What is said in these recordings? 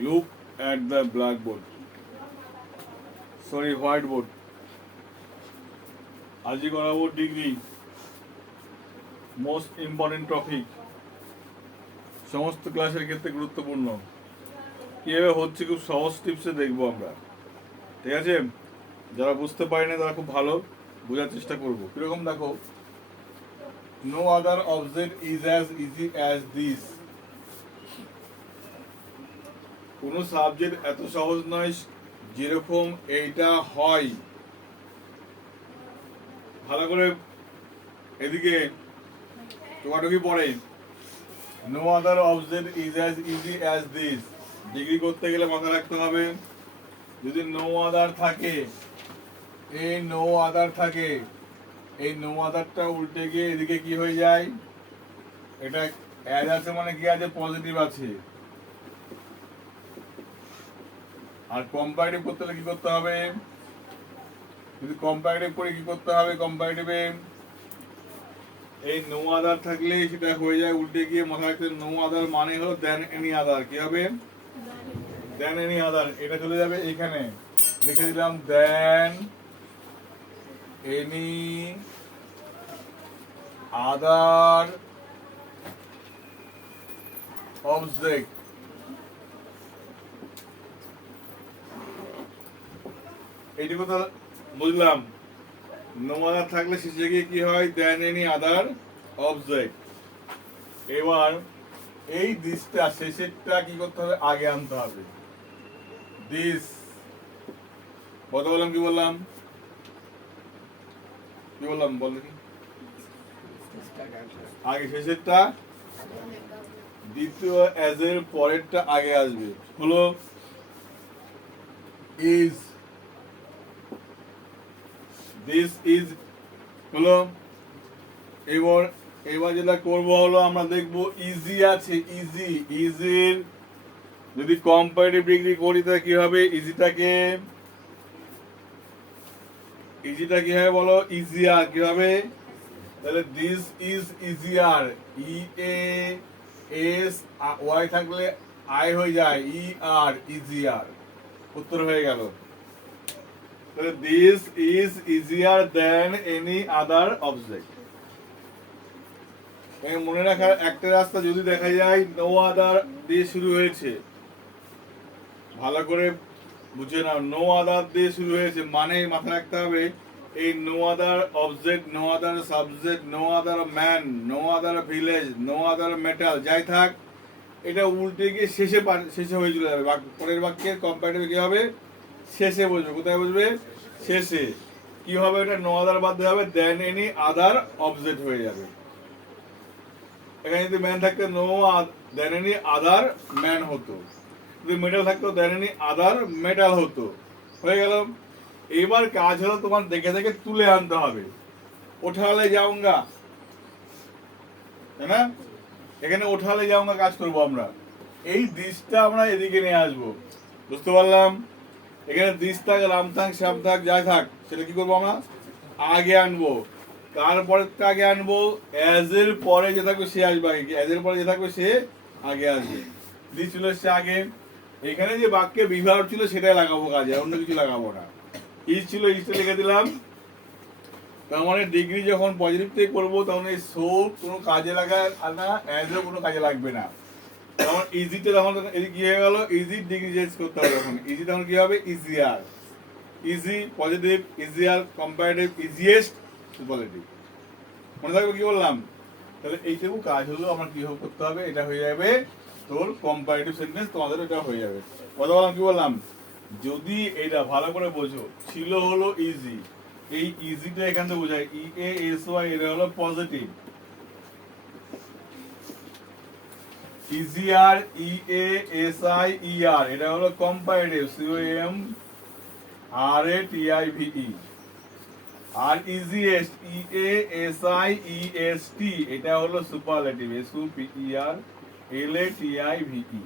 Look at the blackboard. Sorry, whiteboard. আজকে করাবো degree, most important topic, সমস্ত ক্লাসের ক্ষেত্রে গুরুত্বপূর্ণ। কীভাবে হচ্ছে খুব সহজ টিপসে দেখবো আমরা, ঠিক আছে? যারা বুঝতে পারি না তারা খুব ভালো বোঝার চেষ্টা করবো। কীরকম দেখো, no other object is as easy as this. কোনো সাবজেক্ট এত সহজ নয় যেরকম এইটা হয়। ভালো করে এদিকে টোকাটুকি পড়ে। No other object is as easy as this. Degree করতে গেলে মাথায় রাখতে হবে, যদি নো আদার থাকে, এই নো আদার থাকে, এই নো আদারটা উল্টে গিয়ে এদিকে কি হয়ে যায়, এটা অ্যাজ আছে মানে কি আছে, পজিটিভ আছে। আর কম্পারেটিভ করতে হলে কি করতে হবে, যদি কম্পারেটিভ করে কি করতে হবে, কম্পারেটিভে এই নো আদার থাকলে সেটা হয়ে যায় উল্টে গিয়ে মাথায় রাখতে, নো আদার মানে হলো দেন এনি আদার। কি হবে, দেন এনি আদার। এটা চলে যাবে এখানে, লিখে দিলাম দেন এনি আদার অবজেক্ট। এইটুকু তো বুঝলাম। নো আদার থাকলে শেষে গিয়ে কি হয়, দেন এনি আদার অবজেক্ট। এবার এই দিসটা শেষেরটা কি করতে হবে, আগে আনতে হবে। দিস কত বললাম, কি বললাম, কি বললাম বল দেখি, আগে শেষেরটা, দ্বিতীয় অ্যাজ এর পরেরটা আগে আসবে। হলো ইজ, দিস ইজ হলো। এবার এবার যেটা করবো হলো, আমরা দেখবো ইজি আছে, ইজি। ইজির যদি কম্পারেটিভ ডিগ্রি করি তাহলে কি হবে, ইজিটাকে, ইজিটা কি হবে বলো, ইজিয়ার। কি হবে তাহলে, this is easier, E A S Y থাকলে আই হয়ে যায়, ই আর, ইজিয়ার। উত্তর হয়ে গেল। তাহলে this is easier than any other object. মনে রাখার একটা রাস্তা, যদি দেখা যায় নো আদার দিয়ে শুরু হয়েছে, ভালো করে বুঝে নাও, নো আদার দিয়ে শুরু হয়েছে মানে মাথায় রাখতে হবে, এই no other object, no other subject, no other man, no other village, no other metal, যাই থাক, এটা উল্টে গিয়ে শেষে হয়ে চলে যাবে। পরের বাক্যের কম্পারেটিভ কি হবে, শেষে বসবে। কোথায় বসবে, শেষে। কি হবে, এটা নো আদার বাদ দিয়ে হবে দেন এনি আদার অবজেক্ট হয়ে যাবে। এখানে যদি ম্যান থাকতো no than any other man হতো, যদি মেটাল থাকতো দেন এনি আদার মেটাল হতো। হয়ে গেল। এইবার কাজ হলো তোমার দেখে দেখে তুলে আনতে হবে। ওঠালে যাওঙ্গা, তাই না? এখানে ওঠালে যাওঙ্গা কাজ করবো আমরা। এই দিশটা আমরা এদিকে নিয়ে আসবো, বুঝতে পারলাম? এখানে দিশ থাক, রাম থাক, শ্যাম থাক, যাই থাক, সেটা কি করবো আমরা, আগে আনবো। তারপরেরটা আগে আনবো, অ্যাজ এর পরে যে থাকবে সে আসবে আগে, অ্যাজ এর পরে যে থাকবে সে আগে আসবে। দিস ছিল সে আগে, এখানে যে বাক্যে বিভাগ ছিল সেটাই লাগাবো কাজে, অন্য কিছু লাগাবো না। ইজ ছিল, ইজটা লিখে দিলাম। তার মানে ডিগ্রি যখন পজিটিভ থেকে করবো তখন এই সো কোনো কাজে লাগায় না, অ্যাজও কোনো কাজে লাগবে না। তখন ইজিতে তখন কি হয়ে গেল, ইজি ডিগ্রি চেঞ্জ করতে হবে। তখন ইজি তখন কি হবে, easier. Easy positive, easier comparative, easiest superlative. মনে থাকবে কি বললাম? তাহলে এইটুকু কাজ হলো আমার কি করতে হবে, এটা হয়ে যাবে তোর কম্পারেটিভ সেন্টেন্স, তোমাদের এটা হয়ে যাবে। কথা বললাম, কি বললাম, যদি এটা ভালো করে বোঝো, ছিল হলো ইজি, এই ইজিটা এখান থেকে বোঝায়, ই এ এস ওয়াই, এটা হলো positive. Easier, E A S I E R, এটা হলো comparative, C O M R A T I V E. আর easiest, E A S I E S T, এটা হলো superlative, S U P E R L A T I V E.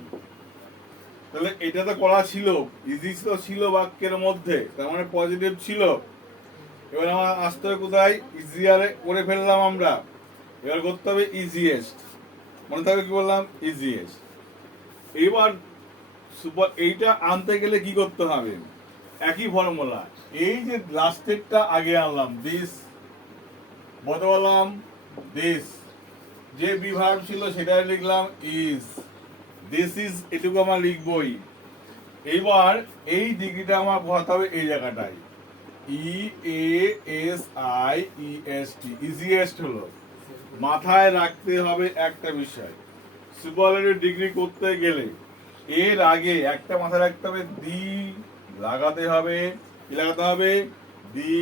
তাহলে এটা তো করা ছিল, ইজি তো ছিল বাক্যের মধ্যে, তার মানে পজিটিভ ছিল। এবার আমার আসতে হবে কোথায়, ইজিয়ারে করে ফেললাম আমরা, এবার করতে হবে ইজিয়েস্ট। মনে থাকবে কি বললাম, ইজিয়েস্ট। এইবার সুপার এইটা আনতে গেলে কি করতে হবে? একই ফর্মুলা। এই যে লাস্টেরটা আগে আনলাম, দিস বদলাম, দিস যে বিভাগ ছিল সেটাই লিখলাম ইজ, দিস ইজ এটুকু আমার লিখবই। এইবার এই ডিগ্রিটা আমার বসাতে হবে এই জায়গাটায়, EASIEST, ইজিয়েস্ট হলো। মাথায় রাখতে হবে একটা বিষয়, সুপারলেটিভ ডিগ্রি করতে গেলে এর আগে একটা মাথায় রাখতে হবে, দি লাগাতে হবে। কি লাগাতে হবে? দি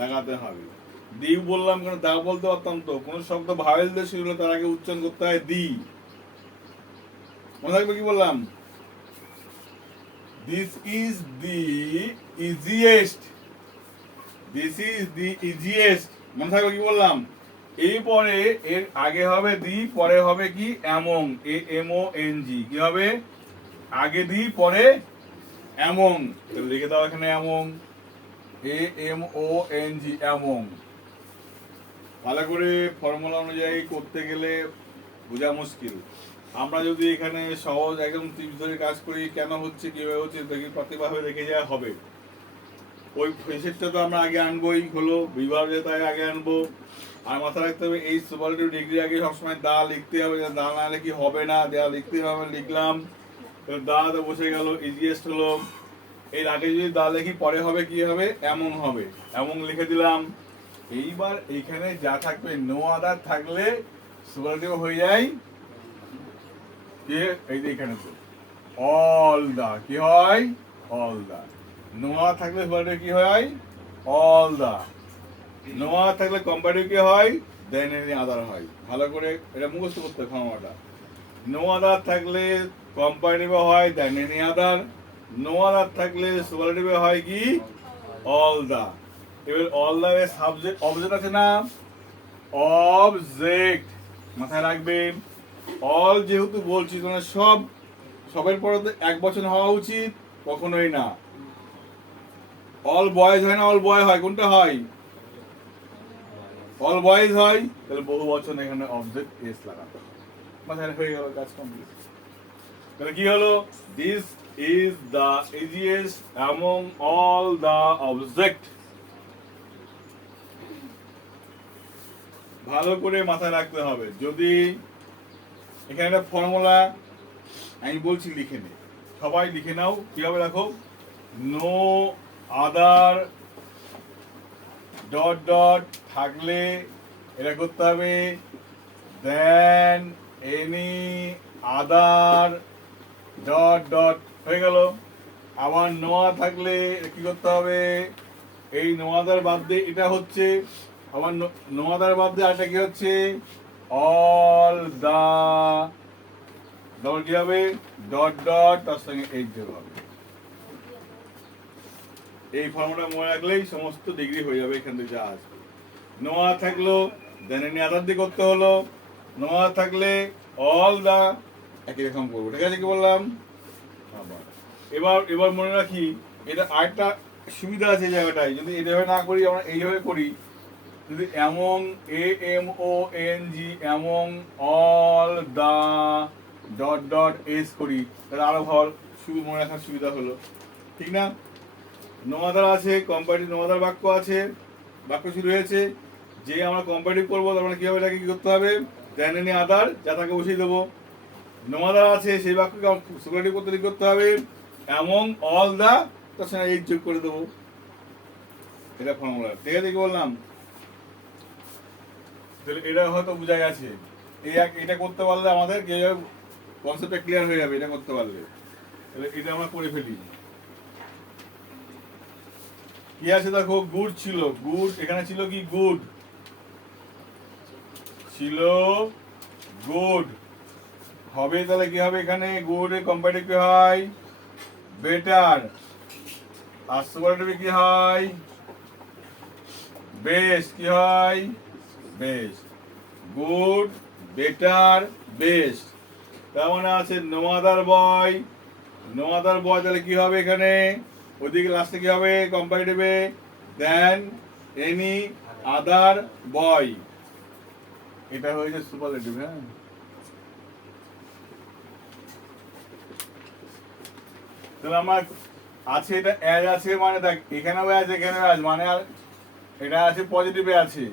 লাগাতে হবে। দি বললাম কেন, দা বলতে পারতাম তো। কোন শব্দ ভাওয়েল দিয়ে শুরু হলে তার আগে উচ্চারণ করতে হয় দি। মনে রাখবে কি বললাম? This is the easiest, this is the easiest. মনে থাকবে কি বললাম? এরপরে এর আগে হবে দি, পরে হবে কি অ্যামং, AMONG। কি হবে? আগে দি পরে অ্যামং। লিখে দাও এখানে অ্যামং, AMONG, অ্যামং। ভালো করে ফর্মুলা অনুযায়ী করতে গেলে বোঝা মুশকিল। আমরা যদি এখানে সহজ একদম টিপস ধরে কাজ করি, কেন হচ্ছে কিভাবে হচ্ছে দেখি প্রতিভাবে দেখে যাওয়া হবে। ওই ফেসেটটা তো আমরা আগে আনবোই, হলো বিভাগ তাই আগে আনবো। আর মাথায় রাখতে হবে এই সুপারলেটিভ ডিগ্রি আগে সবসময় দা লিখতে হবে, দা না হলে কি হবে না, দেয়া লিখতে হবে। লিখলাম, দা তো বসে গেল, ইজিয়েস্ট হলো। এর আগে যদি দা লিখি পরে হবে কি হবে? এমন হবে, এমন লিখে দিলাম। এইবার এইখানে যা থাকবে, নো আদার থাকলে সুপারলেটিভ হয়ে যায় কি, এই যে এখানে তো অল দা। কি হয়? All the. নোয়া থাকলে সুপারলেটিভ কি হয়? All the. নোয়া থাকলে কম্পারেটিভ কি হয়? দেন এনি আদার হয়। ভালো করে এটা মুখস্থ করতে হবে ফর্মুলাটা। নো আদার থাকলে কম্পারেটিভ হয় দেন এনি আদার। নো আদার থাকলে সুপারলেটিভ হয় কি? All the. এবার অল দা এর সাবজেক্ট অবজেক্ট আছে না? অবজেক্ট মাথায় রাখবে। অল যেহেতু বলছি, মানে সব, সবের পরে তো এক বচন হওয়া উচিত, কখনোই না। অল বয়েজ হয় না, অল বয় হয়, কোনটা হয়? অল বয়েজ হয়, তাহলে বহু বচন এখানে অবজেক্ট এস লাগাতে হবে। মাথায় হয়ে গেল, কাজ কমপ্লিট। তাহলে কি হলো? This is the easiest among all the object. ভালো করে মাথায় রাখতে হবে। যদি এখানে একটা ফর্মুলা আমি বলছি, লিখে নে, সবাই লিখে নাও। কিভাবে রাখো? নো আদার ডট ডট থাকলে এটা করতে হবে দেন এনি আদার ডট ডট, হয়ে গেল। আবার নোয়া থাকলে কি করতে হবে? এই নোয়াদার বাদ দিয়ে এটা হচ্ছে, আবার নোয়াদার বাদ দিয়ে আরেকটা কি হচ্ছে? অল দা, ডট কি হবে? ডট ডট, তার সঙ্গে এই যোগ হবে। এই ফর্মুলা মনে রাখলেই সমস্ত ডিগ্রি হয়ে যাবে এখান থেকে যা আসবে। নোয়া থাকলো দেন এনি আদার দিয়ে করতে হলো। নোয়া থাকলে অল দা, একই রকম করবো। ঠিক আছে? কি বললাম? এবার এবার মনে রাখি, এটা আরেকটা সুবিধা আছে এই জায়গাটায়। যদি এইভাবে না করি, আমরা এইভাবে করি, যদি অ্যামং, AMONG, অ্যামং অল দা ডট ডট এস করি, তাহলে আরো ভালো মনে রাখার সুবিধা হলো। ঠিক না? নো আদার আছে, কম্পারেটিভ নো আদার বাক্য আছে, বাক্য শুরু হয়েছে, যে আমরা কম্পারেটিভ করবো তার মানে কি হবে? এটাকে কি করতে হবে? দেন এনি আদার, যা তাকে বসিয়ে দেবো। নো আদার আছে, সেই বাক্যকে সুপারলেটিভ করতে কি করতে হবে? অ্যামং অল দা, তার সঙ্গে এই যোগ করে দেবো। এটা ফর্মুলা। ঠিক আছে? কি বললাম? তাহলে এটা হয়তো বোঝা গেছে। এটা করতে পারলে আমাদের কনসেপ্টটা ক্লিয়ার হয়ে যাবে। এটা করতে পারলে তাহলে এটা আমরা করে ফেলি। কি আছে দেখো, গুড ছিল, গুড এখানে ছিল কি? গুড ছিল, গুড হবে। তাহলে কি হবে এখানে? গুড এর কম্পারেটিভ কি হয়? বেটার। আর সুপারলেটিভ কি হয়? বেস্ট। কি হয়? বেস্ট। Good, better, best. তার মানে আছে নো আদার বয়, নো আদার বয়। তাহলে কি হবে এখানে? ওইদিকে লাস্টে কি হবে কম্পারেটিভে? দেন এনি আদার বয়। এটা হয়েছে সুপারলেটিভ। হ্যাঁ, তাহলে আমার আছে এটা অ্যাজ আছে মানে দেখ এখানেও অ্যাজ এখানেও অ্যাজ মানে আর এটা আছে পজিটিভে আছে।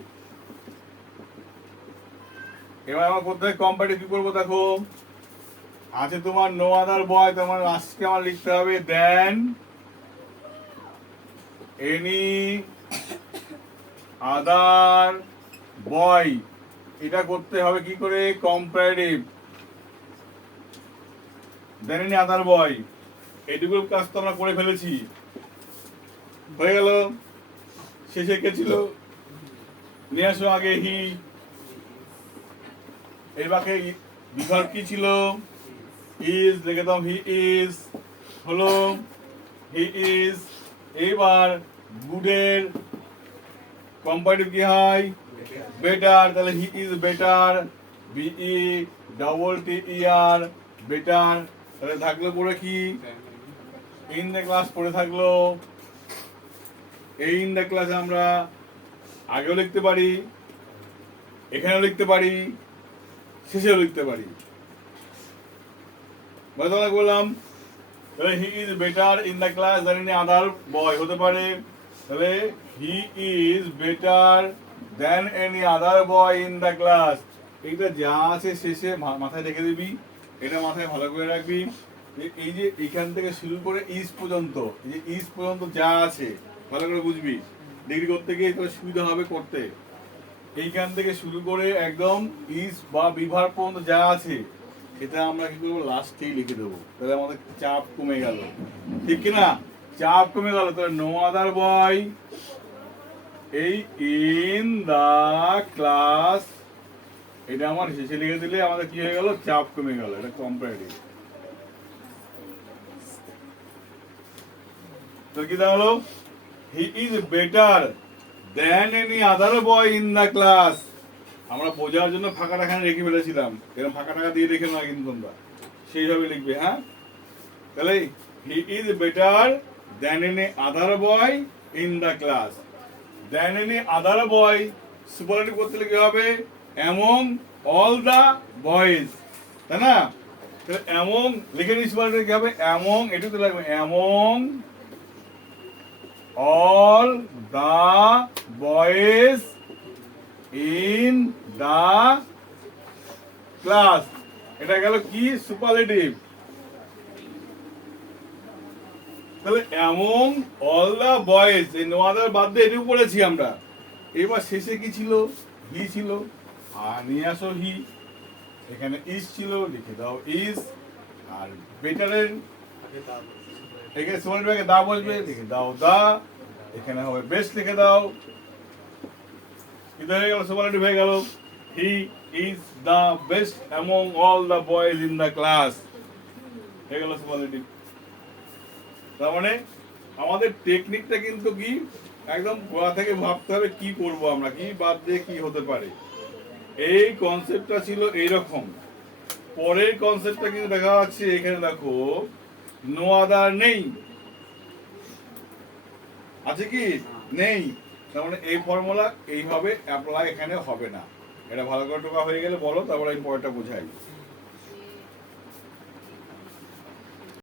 এবার আমার কোথায় কম্পারেটিভ কি করবো দেখো, আছে তোমার নো আদার বয়, তোমার আজকে আমার লিখতে হবে দেন এনি আদার বয়। এটা করতে হবে কি করে, কম্পারেটিভ দেন এনি আদার বয়। এইটুকু কাজ তো আমরা করে ফেলেছি, হয়ে গেল। শেষে কে ছিল, নিয়ে আসো আগে হি। এর বাকি বিভাগ কি ছিল, ইজ, লিখে দাও হি ইজ, হলো হি ইজ। এইবার গুডের কম্পারেটিভ কি হয়, বেটার, তাহলে he is better, B double T E R, better. তাহলে থাকলো পরে কি, ইন দ্য ক্লাস পড়ে থাকলো। এই ইন দ্য ক্লাসে আমরা আগেও লিখতে পারি, এখানেও লিখতে পারি, শেষেও লিখতে পারি। বললাম তাহলে he is better in the class than any other boy হতে পারে। তাহলে he is better than any other boy in the class. এইটা যা আছে শেষে মাথায় রেখে দিবি, এটা মাথায় ভালো করে রাখবি। এই যে এইখান থেকে শুরু করে ইজ পর্যন্ত, এই যে ইজ পর্যন্ত যা আছে ভালো করে বুঝবি, ডিগ্রি করতে গিয়ে তোর সুবিধা হবে করতে। এইখান থেকে শুরু করে একদম ইজ বা বিভার পর্যন্ত যা আছে এটা আমরা কি করবো, লাস্টেই লিখে দেবো। তাহলে আমাদের চাপ কমে গেল, ঠিক কিনা, চাপ কমে গেল। তাহলে নো আদার বয়, এই ইন দা ক্লাস এটা আমার শেষে লিখে দিলে আমাদের কি হয়ে গেল, চাপ কমে গেল। এটা কম্পারেটিভ। তো কি দাঁড়ালো, he is better than any other boy in the class. আমরা বোঝার জন্য ফাঁকা টাকা রেখে ফেলেছিলাম, এরকম ফাঁকা টাকা দিয়ে রেখে না কিন্তু তোমরা সেইভাবে লিখবে। হ্যাঁ, তাহলে he is better than any other boy in the class. Than any other boy superlative করতে লিখতে হবে অ্যামং অল দা বয়েজ, তাই না। তাহলে অ্যামং লিখে নিই, সুপারলেটিভ কি হবে, অ্যামং, এটুকু লাগবে among all the boys in the class। এটা গেল কি, সুপারলেটিভ। তাহলে among all the boys, এই নো আদার বাদ দিয়ে এটুকু পড়েছি আমরা। এবার শেষে কি ছিল, হি ছিল, আর নিয়ে আসো হি। এখানে ইজ ছিল, লিখে দাও ইজ। আর বেটারের এখানে সুপারলেটিভ দা বলবে, লিখে দাও দা। এখানে হবে বেস্ট, লিখে দাও। এটা হয়ে গেল, সুপারলেটিভ হয়ে গেল, he is the best among all the boys in the class, হয়ে গেল সুপারলেটিভ। তার মানে আমাদের টেকনিকটা কিন্তু কি, একদম গোড়া থেকে ভাবতে হবে কি করব আমরা, কি বাদ দিয়ে কি হতে পারে। এই কনসেপ্টটা ছিল এইরকম। পরের কনসেপ্টটা কিন্তু দেখা যাচ্ছে এখানে, দেখো নো আদার নেই, আছে কি নেই। তার মানে এই ফর্মুলা এইভাবে অ্যাপ্লাই এখানে হবে না। এটা ভালো করে টোকা হয়ে গেলে বলো, তারপরে আমি পরেরটা বোঝাই।